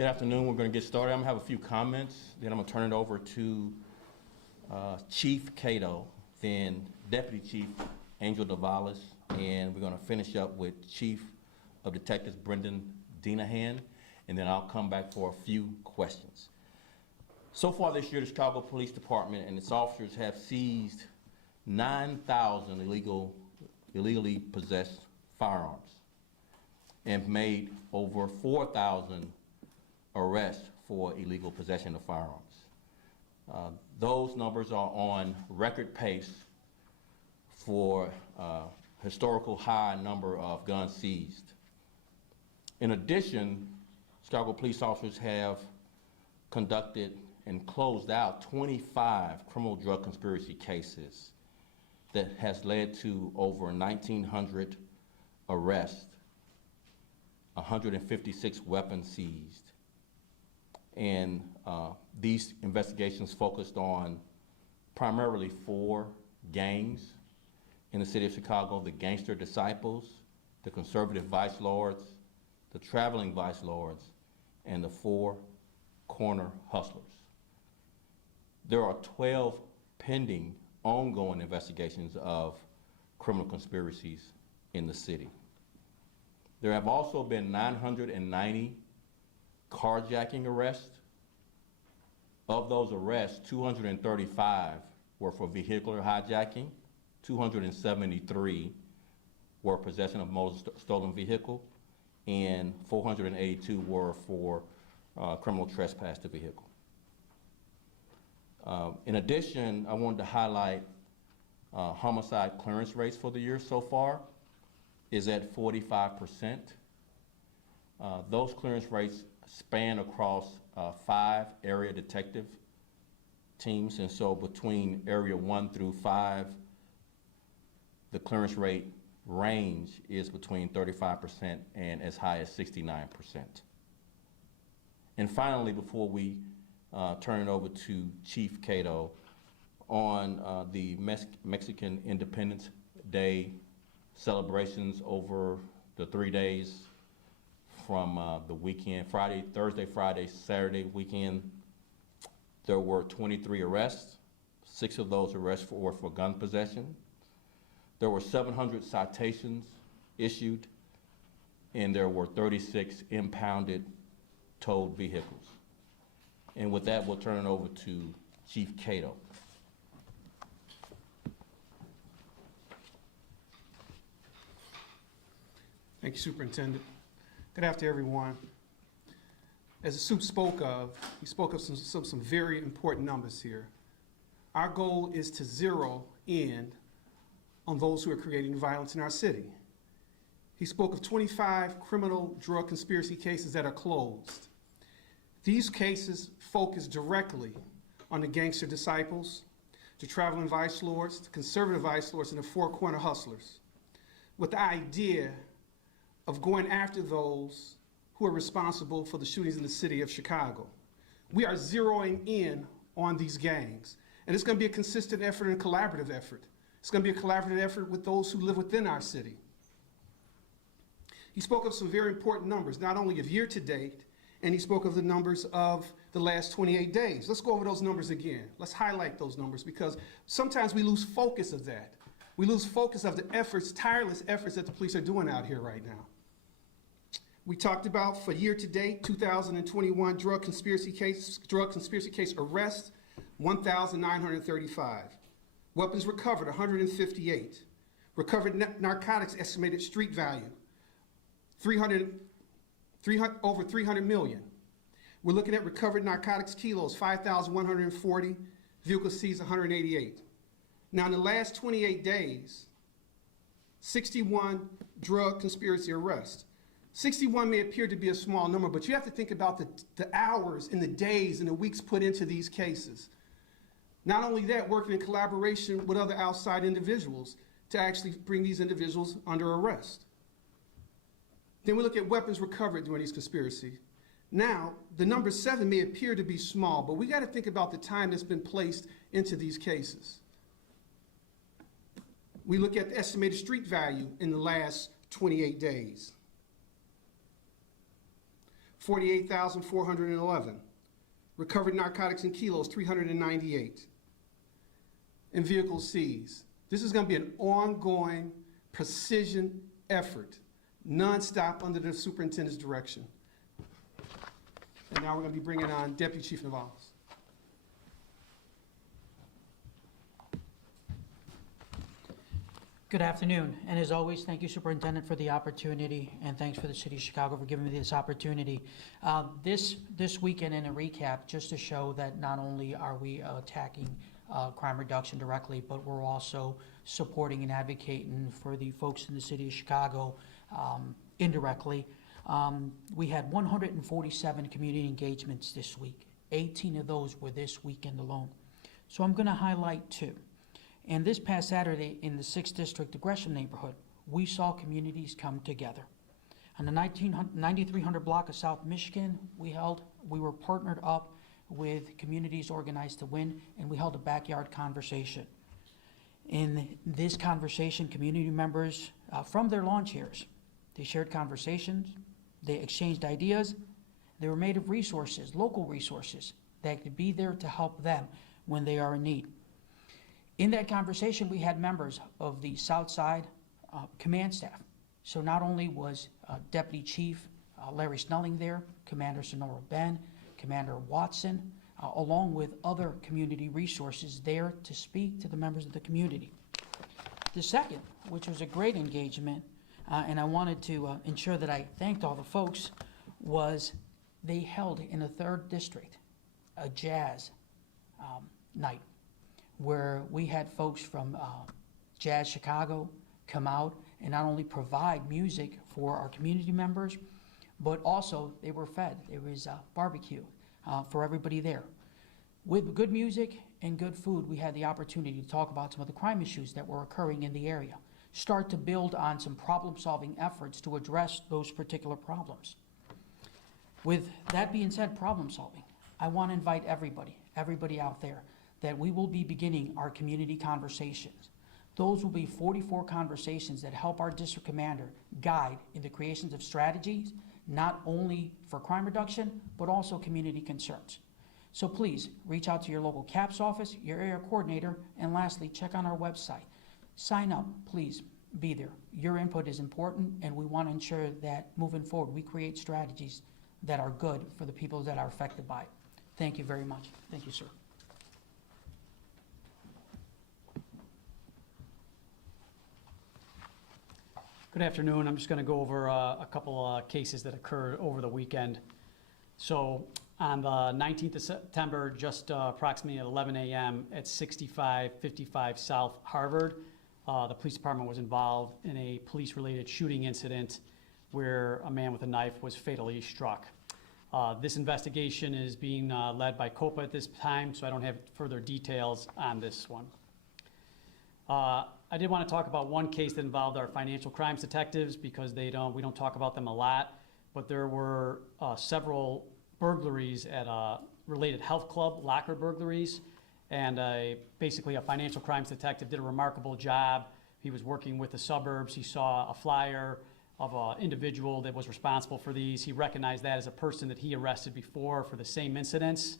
Good afternoon. We're going to get started. I'm going to have a few comments, then I'm going to turn it over to Chief Cato, then Deputy Chief Angel Davalis, and we're going to finish up with Chief of Detectives Brendan Dinahan, and then I'll come back for a few questions. So far this year, the Chicago Police Department and its officers have seized 9,000 illegally possessed firearms and made over 4,000 arrests for illegal possession of firearms. Those numbers are on record pace for historical high number of guns seized. In addition, Chicago police officers have conducted and closed out 25 criminal drug conspiracy cases that has led to over 1,900 arrests, 156 weapons seized. And these investigations focused on primarily 4 gangs in the city of Chicago: the Gangster Disciples, the Conservative Vice Lords, the Traveling Vice Lords, and the 4 Corner Hustlers. There are 12 pending ongoing investigations of criminal conspiracies in the city. There have also been 990 carjacking arrests. Of those arrests, 235 were for vehicular hijacking, 273 were possession of motor stolen vehicle, and 482 were for criminal trespass to vehicle. In addition, I wanted to highlight homicide clearance rates for the year so far is at 45%. Those clearance rates span across 5 area detective teams, and so between area 1 through 5, the clearance rate range is between 35% and as high as 69%. And finally, before we turn it over to Chief Cato, on the Mexican Independence Day celebrations over the 3 days from the weekend, Thursday, Friday, Saturday weekend, there were 23 arrests. 6 of those arrests were for gun possession. There were 700 citations issued, and there were 36 impounded towed vehicles. And with that, we'll turn it over to Chief Cato. Thank you, Superintendent. Good afternoon, everyone. As the Sup spoke of, he spoke of some very important numbers here. Our goal is to zero in on those who are creating violence in our city. He spoke of 25 criminal drug conspiracy cases that are closed. These cases focus directly on the Gangster Disciples, the Traveling Vice Lords, the Conservative Vice Lords, and the 4 Corner Hustlers, with the idea of going after those who are responsible for the shootings in the city of Chicago. We are zeroing in on these gangs, and it's going to be a consistent effort and a collaborative effort. It's going to be a collaborative effort with those who live within our city. He spoke of some very important numbers, not only of year to date, and he spoke of the numbers of the last 28 days. Let's go over those numbers again. Let's highlight those numbers, because sometimes we lose focus of that. We lose focus of the efforts, tireless efforts that the police are doing out here right now. We talked about, for year to date, 2021 drug conspiracy case arrests, 1,935. Weapons recovered, 158. Recovered narcotics estimated street value, over 300 million. We're looking at recovered narcotics kilos, 5,140. Vehicle seized, 188. Now, in the last 28 days, 61 drug conspiracy arrests. 61 may appear to be a small number, but you have to think about the hours and the days and the weeks put into these cases. Not only that, working in collaboration with other outside individuals to actually bring these individuals under arrest. Then we look at weapons recovered during these conspiracies. Now, the number 7 may appear to be small, but we got to think about the time that's been placed into these cases. We look at the estimated street value in the last 28 days. 48,411. Recovered narcotics and kilos, 398. And vehicles seized. This is going to be an ongoing precision effort, nonstop under the superintendent's direction. And now we're going to be bringing on Deputy Chief of Office. Good afternoon, and as always, thank you, Superintendent, for the opportunity, and thanks for the City of Chicago for giving me this opportunity. This weekend, in a recap, just to show that not only are we attacking crime reduction directly, but we're also supporting and advocating for the folks in the City of Chicago indirectly. We had 147 community engagements this week. 18 of those were this weekend alone. So I'm going to highlight two. And this past Saturday in the 6th District, the Gresham neighborhood, we saw communities come together. On the 9300 block of South Michigan, we were partnered up with Communities Organized to Win, and we held a backyard conversation. In this conversation, community members from their lawn chairs, they shared conversations, they exchanged ideas, they were made of resources, local resources, that could be there to help them when they are in need. In that conversation, we had members of the Southside command staff. So not only was Deputy Chief Larry Snelling there, Commander Sonora Ben, Commander Watson, along with other community resources there to speak to the members of the community. The second, which was a great engagement, and I wanted to ensure that I thanked all the folks, was they held in the 3rd District a jazz night, where we had folks from Jazz Chicago come out and not only provide music for our community members, but also they were fed. There was barbecue for everybody there. With good music and good food, we had the opportunity to talk about some of the crime issues that were occurring in the area, start to build on some problem-solving efforts to address those particular problems. With that being said, problem-solving, I want to invite everybody out there, that we will be beginning our community conversations. Those will be 44 conversations that help our district commander guide in the creations of strategies, not only for crime reduction, but also community concerns. So please reach out to your local CAPS office, your area coordinator, and lastly, check on our website. Sign up, please be there. Your input is important, and we want to ensure that moving forward, we create strategies that are good for the people that are affected by it. Thank you very much. Thank you, sir. Good afternoon. I'm just going to go over a couple cases that occurred over the weekend. So on the 19th of September, just approximately at 11 a.m. at 6555 South Harvard, the police department was involved in a police-related shooting incident where a man with a knife was fatally struck. This investigation is being led by COPA at this time, so I don't have further details on this one. I did want to talk about one case that involved our financial crimes detectives because we don't talk about them a lot, but there were several burglaries at a related health club, locker burglaries, and basically a financial crimes detective did a remarkable job. He was working with the suburbs. He saw a flyer of an individual that was responsible for these. He recognized that as a person that he arrested before for the same incidents,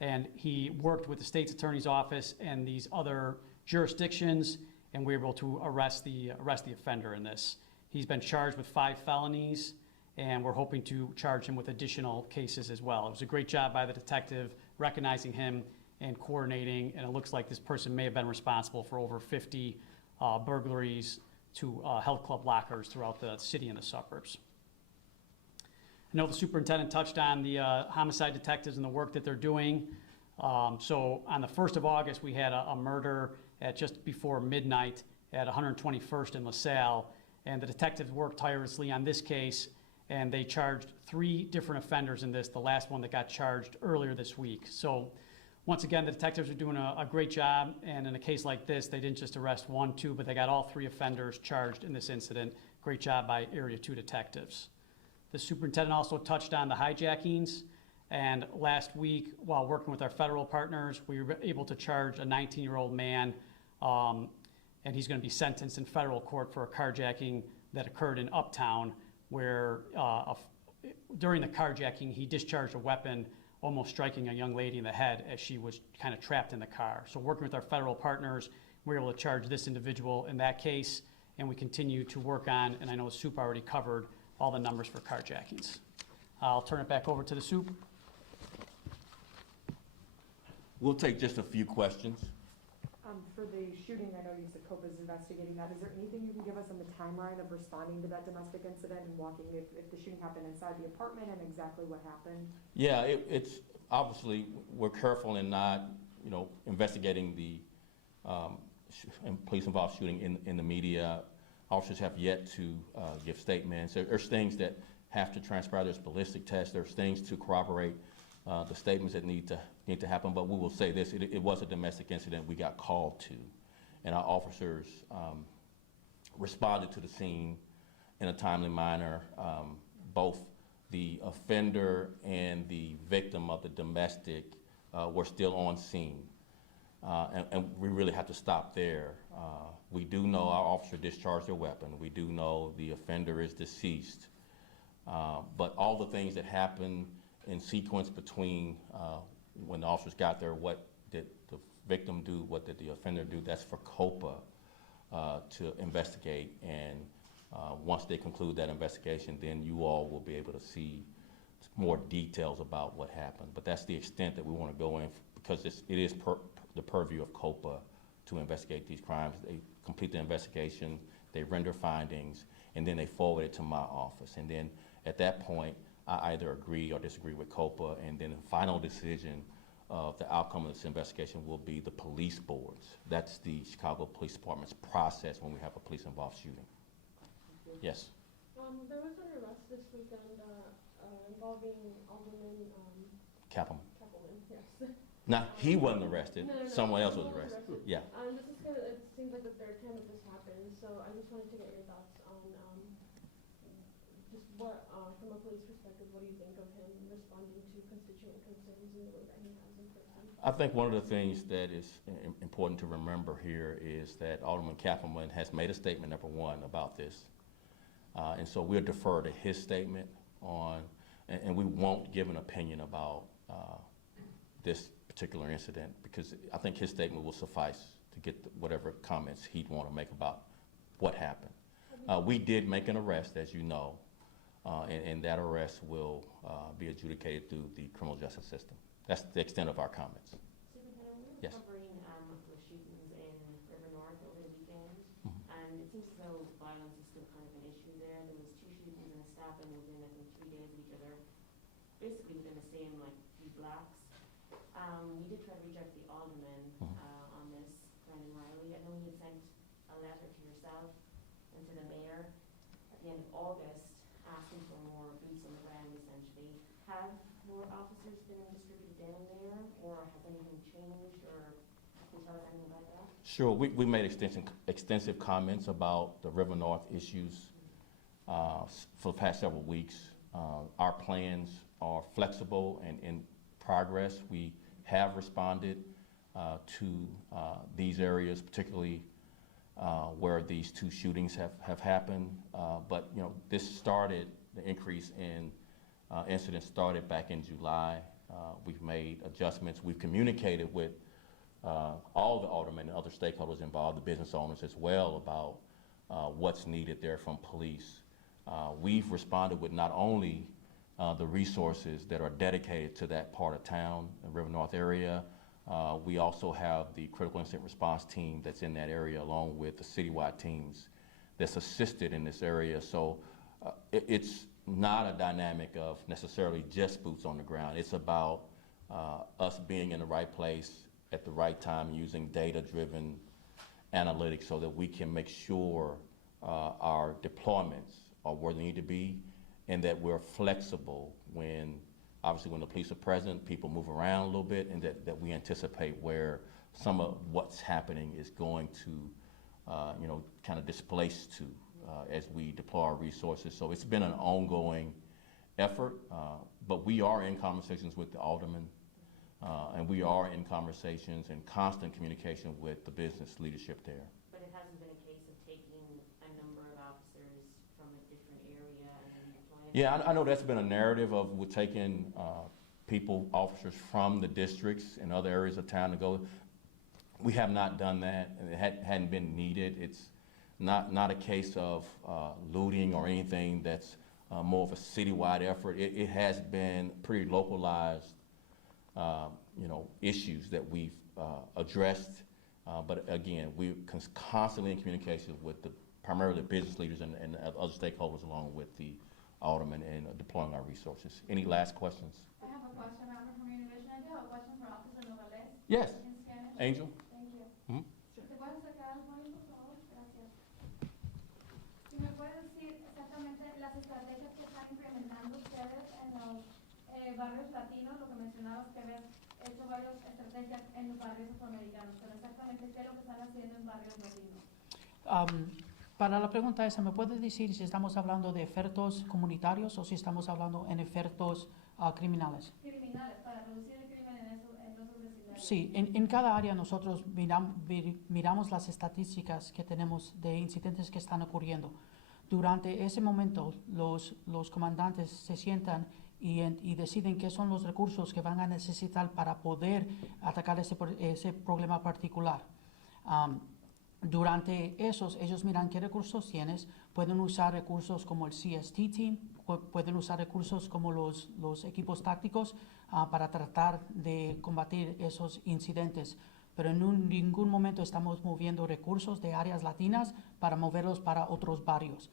and he worked with the state's attorney's office and these other jurisdictions, and we were able to arrest the offender in this. He's been charged with 5 felonies, and we're hoping to charge him with additional cases as well. It was a great job by the detective recognizing him and coordinating, and it looks like this person may have been responsible for over 50 burglaries to health club lockers throughout the city and the suburbs. I know the superintendent touched on the homicide detectives and the work that they're doing. So on the 1st of August, we had a murder at just before midnight at 121st in LaSalle, and the detectives worked tirelessly on this case, and they charged 3 different offenders in this, the last one that got charged earlier this week. So once again, the detectives are doing a great job, and in a case like this, they didn't just arrest 1, 2, but they got all 3 offenders charged in this incident. Great job by Area 2 detectives. The superintendent also touched on the hijackings, and last week, while working with our federal partners, we were able to charge a 19-year-old man, and he's going to be sentenced in federal court for a carjacking that occurred in Uptown, where during the carjacking, he discharged a weapon, almost striking a young lady in the head as she was kind of trapped in the car. So working with our federal partners, we were able to charge this individual in that case, and we continue to work on, and I know Soup already covered all the numbers for carjackings. I'll turn it back over to the Soup. We'll take just a few questions. For the shooting, I know you said COPA's investigating that. Is there anything you can give us on the timeline of responding to that domestic incident and walking, if the shooting happened inside the apartment and exactly what happened? Yeah, it's obviously, we're careful in not, you know, investigating the police-involved shooting in the media. Officers have yet to give statements. There's things that have to transpire. There's ballistic tests. There's things to corroborate the statements that need to happen. But we will say this: it was a domestic incident we got called to, and our officers responded to the scene in a timely manner. Both the offender and the victim of the domestic were still on scene. And we really have to stop there. We do know our officer discharged their weapon. We do know the offender is deceased. But all the things that happened in sequence between when the officers got there, what did the victim do, what did the offender do, that's for COPA to investigate. And once they conclude that investigation, then you all will be able to see more details about what happened. But that's the extent that we want to go in, because it is the purview of COPA to investigate these crimes. They complete the investigation, they render findings, and then they forward it to my office. And then at that point, I either agree or disagree with COPA, and then the final decision of the outcome of this investigation will be the police boards. That's the Chicago Police Department's process when we have a police-involved shooting. Yes? There was an arrest this weekend involving Alderman Kappelman. Yes. Now, he wasn't arrested. No. Someone else was arrested. Yeah. This is kind of, it seems like the third time that this happened, so I just wanted to get your thoughts on just what, from a police perspective, what do you think of him responding to constituent concerns in the way that he has in person? I think one of the things that is important to remember here is that Alderman Kappelman has made a statement, number one, about this. And so we'll defer to his statement on, and we won't give an opinion about this particular incident, because I think his statement will suffice to get whatever comments he'd want to make about what happened. We did make an arrest, as you know, and that arrest will be adjudicated through the criminal justice system. That's the extent of our comments. Superintendent, we were Yes. covering the shootings in River North over the weekend, and it seems as though violence is still kind of an issue there. There was 2 shootings and a stabbing within, I think, 3 days of each other, basically within the same, like, few blocks. We did try to reach out to the alderman on this, Brendan Riley. I know he had sent a letter to yourself and to the mayor at the end of August, asking for more boots on the ground, essentially. Have more officers been distributed down there, or has anything changed, or can you tell us anything about that? Sure, we made extensive comments about the River North issues for the past several weeks. Our plans are flexible and in progress. We have responded to these areas, particularly where these 2 shootings have happened. But you know, the increase in incidents started back in July. We've made adjustments. We've communicated with all the aldermen and other stakeholders involved, the business owners as well, about what's needed there from police. We've responded with not only the resources that are dedicated to that part of town, the River North area. We also have the critical incident response team that's in that area, along with the citywide teams that's assisted in this area. So it's not a dynamic of necessarily just boots on the ground. It's about us being in the right place at the right time, using data-driven analytics so that we can make sure our deployments are where they need to be, and that we're flexible when, obviously, when the police are present, people move around a little bit, and that we anticipate where some of what's happening is going to, you know, kind of displace to as we deploy our resources. So it's been an ongoing effort, but we are in conversations with the aldermen, and we are in conversations and constant communication with the business leadership there. But it hasn't been a case of taking a number of officers from a different area and then deploying Yeah, I know that's been a narrative of we're taking people, officers from the districts and other areas of town to go. We have not done that, and it hadn't been needed. It's not a case of looting or anything that's more of a citywide effort. It has been pretty localized, issues that we've addressed. But again, we're constantly in communication with primarily the business leaders and other stakeholders along with the aldermen and deploying our resources. Any last questions? I have a question, member from your division. I do have a question for Officer Nogales Yes, in Spanish. Angel? Thank you. Mhm. ¿Te puedes acercar al podium, por favor? Gracias. Si me puedes decir exactamente las estrategias que están implementando ustedes en los barrios latinos, lo que mencionabas que habías hecho varias estrategias en los barrios afroamericanos, pero exactamente qué es lo que están haciendo en barrios latinos. Para la pregunta esa, ¿me puedes decir si estamos hablando de efectos comunitarios o si estamos hablando en efectos criminales? Criminales, para reducir el crimen en esos vecindarios. Sí, en cada área nosotros miramos las estadísticas que tenemos de incidentes que están ocurriendo. Durante ese momento, los comandantes se sientan y deciden qué son los recursos que van a necesitar para poder atacar ese problema particular. Durante ellos miran qué recursos tienes, pueden usar recursos como el CST Team, pueden usar recursos como los equipos tácticos para tratar de combatir esos incidentes. Pero en ningún momento estamos moviendo recursos de áreas latinas para moverlos para otros barrios.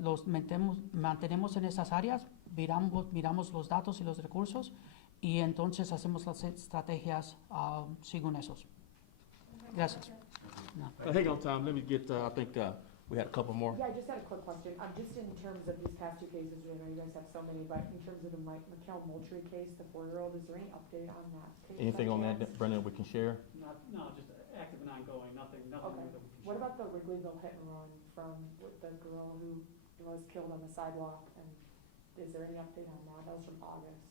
Los mantenemos en esas áreas, miramos los datos y los recursos y entonces hacemos las estrategias según esos. Gracias. No. Hang on, Tom, let me get, I think we had a couple more. Yeah, I just had a quick question. Just in terms of these past two cases, I know you guys have so many, but in terms of the Mikkel Moultrie case, the 4-year-old, is there any update on that case? Anything on by that, chance? Brendan, we can share? No, just active and ongoing, nothing Okay. new that we can What share. about the Wrigleyville hit and run from the girl who was killed on the sidewalk? And is there any update on that? That was from August.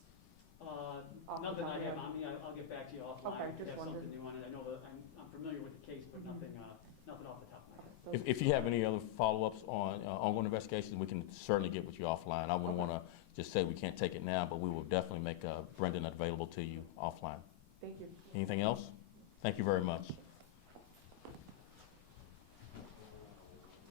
Off the Nothing top I of have your on me, I'll get back to you offline. Okay, if just I have something wondered. new on it. I know that I'm familiar with the case, but Mhm. nothing off the top of my head. If you have any other follow-ups on ongoing investigations, we can certainly get with you offline. I wouldn't want to just say we can't take it now, but we will definitely make Brendan available to you offline. Thank you. Anything else? Thank you very much.